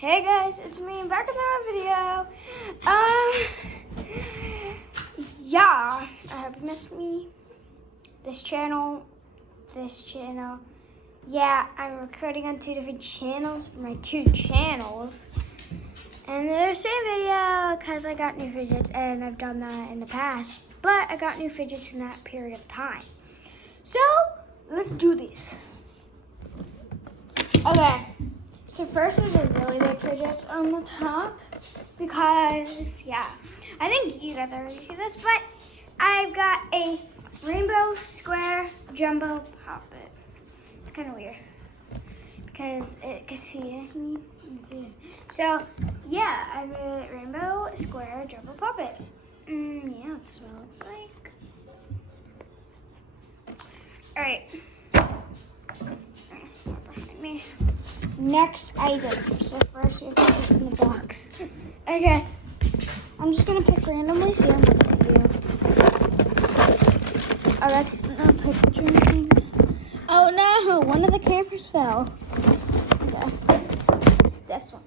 Hey guys, it's me back with another video. Yeah, I hope you missed me. This channel. Yeah, I'm recording on 2 different channels for my 2 channels. And they're the same video because I got new fidgets and I've done that in the past. But I got new fidgets in that period of time. So, let's do this. Okay. So first there's a really big fidget on the top because, yeah, I think you guys already see this, but I've got a rainbow square jumbo puppet. It's kind of weird because it can see it. So, yeah, I have a rainbow square jumbo puppet. Yeah, that's what it looks like. All right. Behind me. Next item. So first you have to open the box. Okay. I'm just gonna pick randomly, see I'm looking at you. Oh, that's not a picture or anything. Oh no, one of the cameras fell. Okay. This one.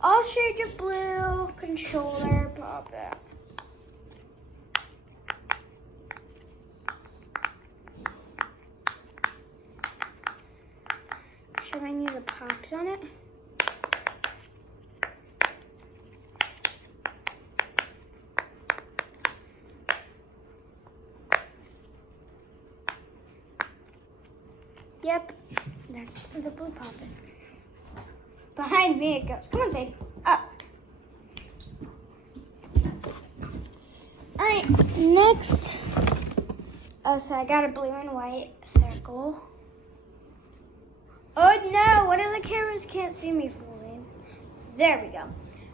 All shades of blue controller puppet. Showing you the pops on it. Yep, that's the blue puppet. Behind me it goes. Come on, Sadie. Up. All right, next. Oh, so I got a blue and white circle. Oh no, one of the cameras can't see me fully. There we go.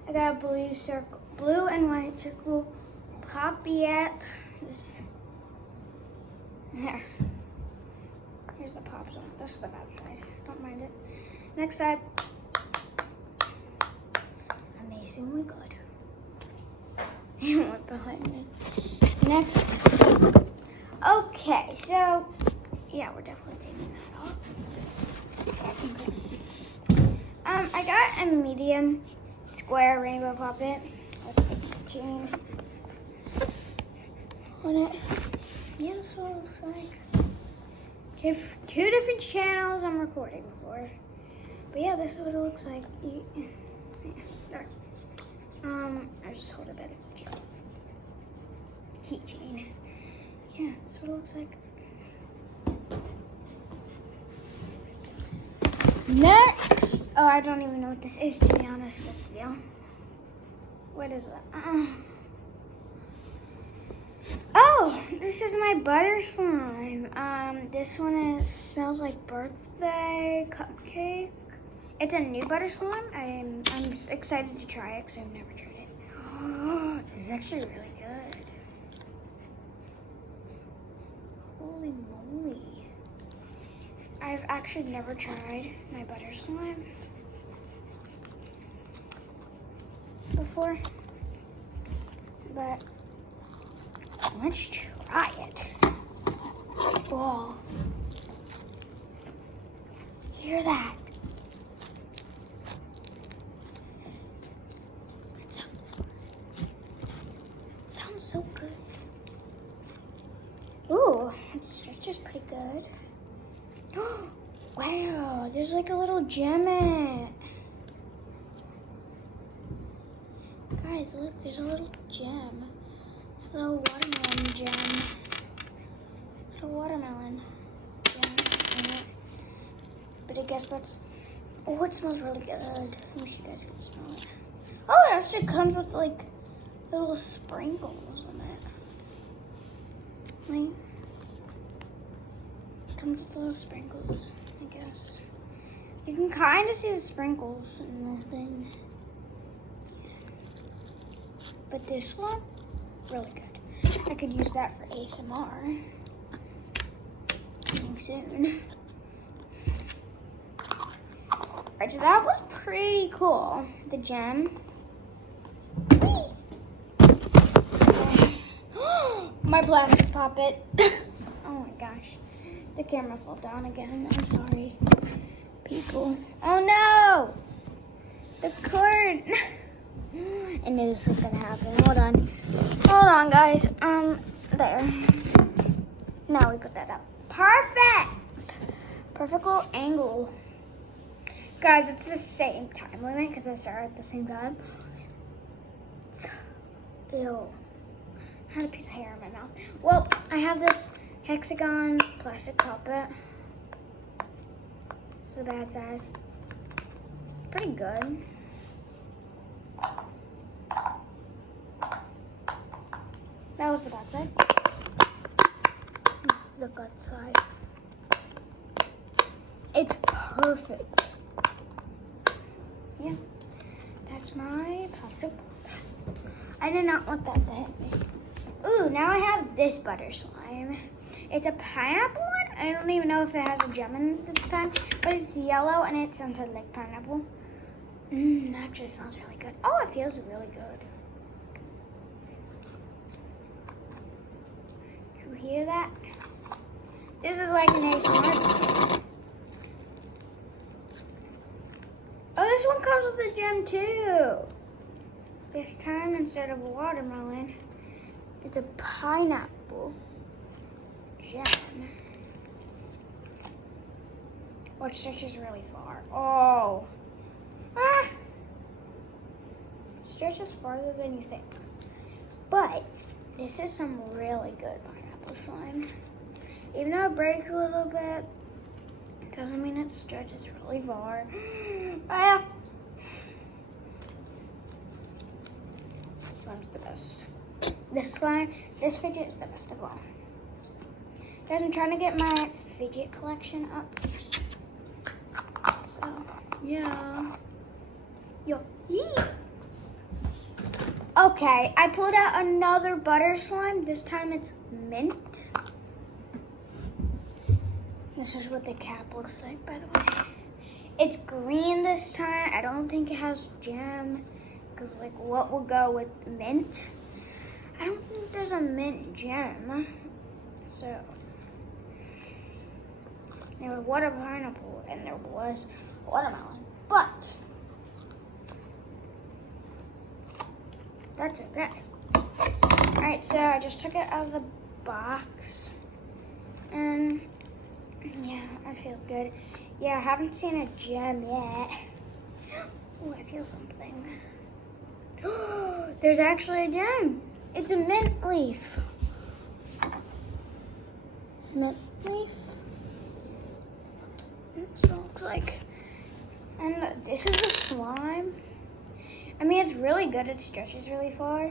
I got a blue circle, blue and white circle, poppyette. There. Here's the pops on it. This is the bad side. Don't mind it. Next side. Amazingly good. And what behind it. Next. Okay, so yeah, we're definitely taking that off. I got a medium square rainbow puppet with a chain on it. Yeah, that's what it looks like. I have 2 different channels I'm recording for. But yeah, this is what it looks like. Yeah, there. I just hold a bit of keychain. Yeah, that's what it looks like. Next, oh, I don't even know what this is, to be honest with you. What is it? Oh, this is my butter slime. This one smells like birthday cupcake. It's a new butter slime. I'm excited to try it because I've never tried it. Oh, this is actually really good. Holy moly. I've actually never tried my butter slime before, but let's try it. Whoa. Hear that? It sounds so good. Ooh, it stretches pretty good. Wow, there's like a little gem in it. Guys, look, there's a little gem. It's a little watermelon gem. Little watermelon gem in it. But I guess that's, oh, it smells really good. I wish you guys could smell it. Oh, it actually comes with like little sprinkles in it. Like, comes with little sprinkles, I guess. You can kind of see the sprinkles in the thing. But this one, really good. I could use that for ASMR. Coming soon. Alright, so that was pretty cool. The gem. My plastic puppet. Oh my gosh. The camera fell down again. I'm sorry, people. Oh no! this is gonna happen. Hold on, guys. There. Now we put that up. Perfect little angle. Guys, it's the same time limit because I started at the same time. Ew. I had a piece of hair in my mouth. Well, I have this hexagon plastic puppet. It's the bad side. Pretty good. That was the bad side. This is the good side. It's perfect. Yeah, that's my plastic. I did not want that to hit me. Ooh, now I have this butter slime. It's a pineapple one. I don't even know if it has a gem in it this time, but it's yellow and it sounds like pineapple. That actually smells really good. Oh, it feels really good. You hear that? This is like an ASMR. Oh, this one comes with a gem too. This time, instead of a watermelon, it's a pineapple gem. Which stretches really far. Oh. Ah! Stretches farther than you think. But this is some really good pineapple slime. Even though it breaks a little bit, doesn't mean it stretches really far. Ah! This slime's the best. This fidget is the best of all. Guys, I'm trying to get my fidget collection up. So, yeah. Yo, yee. Okay, I pulled out another butter slime. This time it's mint. This is what the cap looks like, by the way. It's green this time. I don't think it has jam, because like what will go with mint? I don't think there's a mint gem. So, there was water pineapple and there was watermelon, but that's okay. All right, so I just took it out of the box and yeah, I feel good. Yeah, I haven't seen a gem yet. Oh, I feel something. There's actually a gem. It's a mint leaf. Mint leaf. That's what it looks like. And this is the slime. I mean, it's really good. It stretches really far.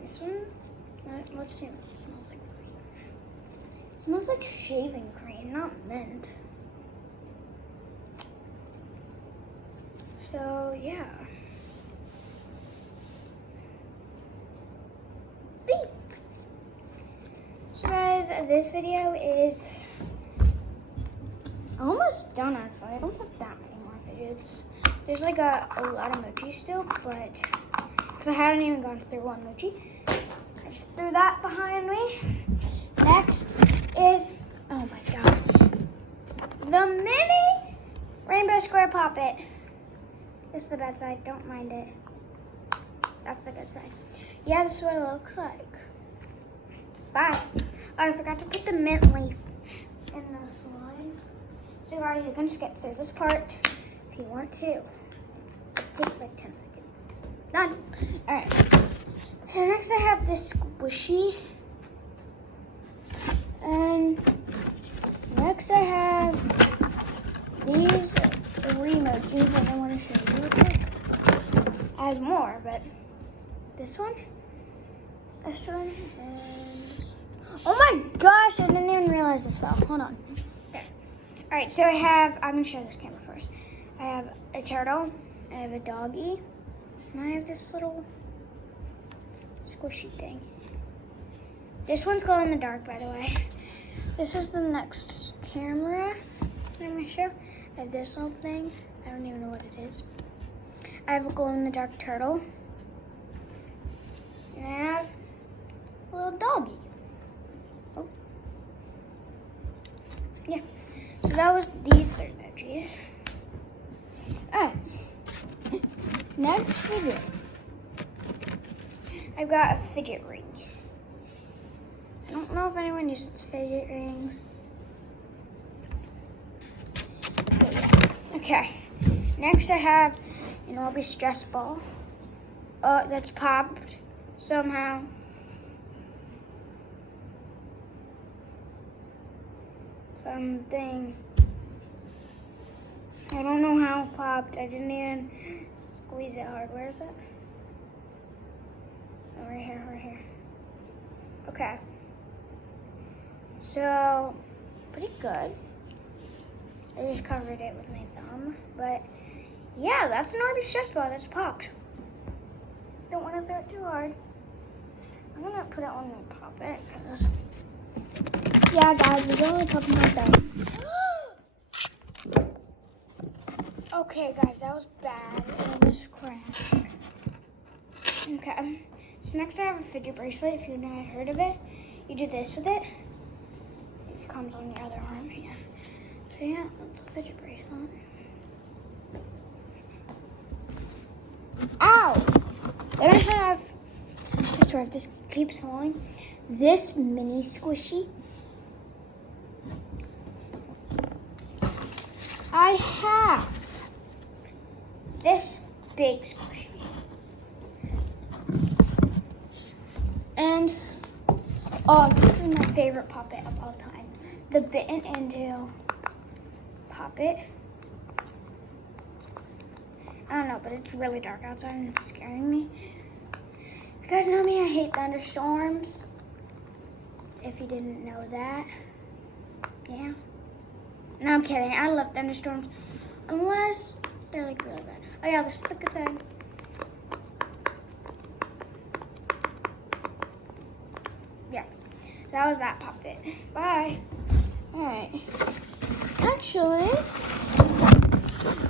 This one, let's see what it smells like. It smells like shaving cream, not mint. So, yeah. Beep. So, guys, this video is almost done, actually. I don't have that many more fidgets. There's like a lot of mochi still, but because I haven't even gone through one mochi. I just threw that behind me. Next is, oh my gosh, the mini rainbow square puppet. This is the bad side, don't mind it. That's the good side. Yeah, this is what it looks like. Bye. Oh, I forgot to put the mint leaf in the slime. So guys, you can skip through this part if you want to. It takes like 10 seconds. Done. All right. So next I have this squishy. And next I have these three emojis that I want to show you real quick. I have more, but this one, and this one. Oh my gosh, I didn't even realize this fell. Hold on. Okay. All right, so I'm gonna show this camera first. I have a turtle, I have a doggy, and I have this little squishy thing. This one's glow in the dark, by the way. This is the next camera I'm gonna show. I have this little thing. I don't even know what it is. I have a glow in the dark turtle. And I have a little doggy. Oh. Yeah. So that was these three emojis. Alright. Next fidget. I've got a fidget ring. I don't know if anyone uses fidget rings. But yeah. Okay. Next I have an Orbeez stress ball. Oh, that's popped somehow. Something. I don't know how it popped. I didn't even squeeze it hard. Where is it? Oh, right here, right here. Okay. So, pretty good. I just covered it with my thumb. But, yeah, that's an Orbeez stress ball that's popped. Don't want to throw it too hard. I'm going to put it on and pop it. Cause yeah, guys, we're going to pop my thumb. Okay, guys, that was bad. It was crashed. Okay. So next I have a fidget bracelet. If you've not heard of it, you do this with it. It comes on your other arm. Yeah. So yeah, that's a fidget bracelet. Ow! Then I have, I swear if this keeps falling, this mini squishy. I have this big squishy. And, oh, this is my favorite puppet of all time. The Bitten Into puppet. I don't know, but it's really dark outside and it's scaring me. You guys know me, I hate thunderstorms. If you didn't know that. Yeah. No, I'm kidding. I love thunderstorms. Unless they're like really bad. Oh yeah, let's look at that. Yeah. That was that puppet. Bye. Alright. Actually,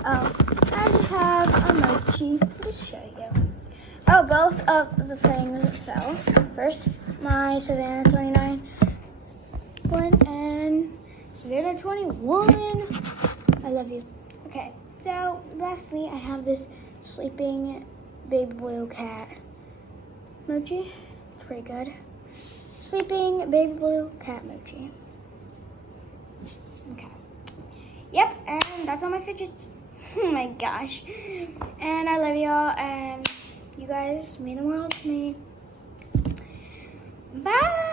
I just have a mochi to show you. Oh, both of the things fell. First, my Savannah 29 one and Savannah 21. I love you. Okay, so lastly, I have this sleeping baby blue cat mochi. It's pretty good. Sleeping baby blue cat mochi. Okay. Yep, and that's all my fidgets. Oh my gosh. And I love y'all, and you guys mean the world to me. Bye!